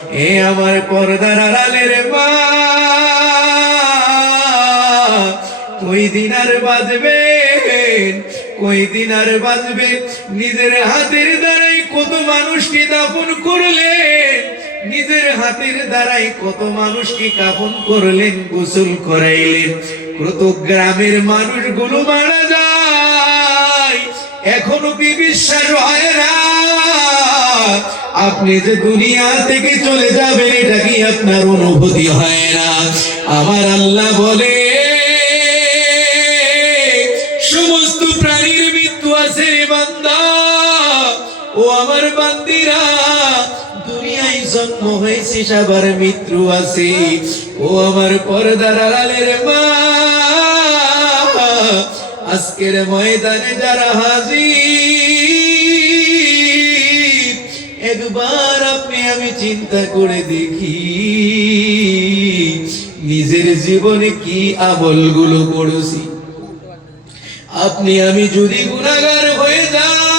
এ আমার পর্দার আড়ালের মা, কই দিন আর বাঁচবেন, কই দিন আর বাঁচবেন? নিজের হাতের দ্বারাই কত মানুষকে দাফন করলেন, নিজের হাতের দ্বারাই কত মানুষকে কাফন করলেন, গোসল করাইলেন, কত গ্রামের মানুষগুলো মারা যায়, এখনো কি বিশ্বাস হয় না? আপনি যে দুনিয়া থেকে চলে যাবেন, এটা কি আপনার অনুভূতি হয় না? আমার আল্লাহ বলে সমস্ত প্রাণীর মৃত্যু আছে রে বান্দা, ও আমার বান্দিরা, দুনিয়ায় জন্ম হয়েছে আবার মৃত্যু আছে। ও আমার পর্দার আড়ালের মা, আজকের ময়দানে যারা হাজির, একবার আপনি আমি চিন্তা করে দেখি নিজের জীবনে কি আমলগুলো করেছি। আপনি আমি যদি গুনাহগার হয়ে যাই,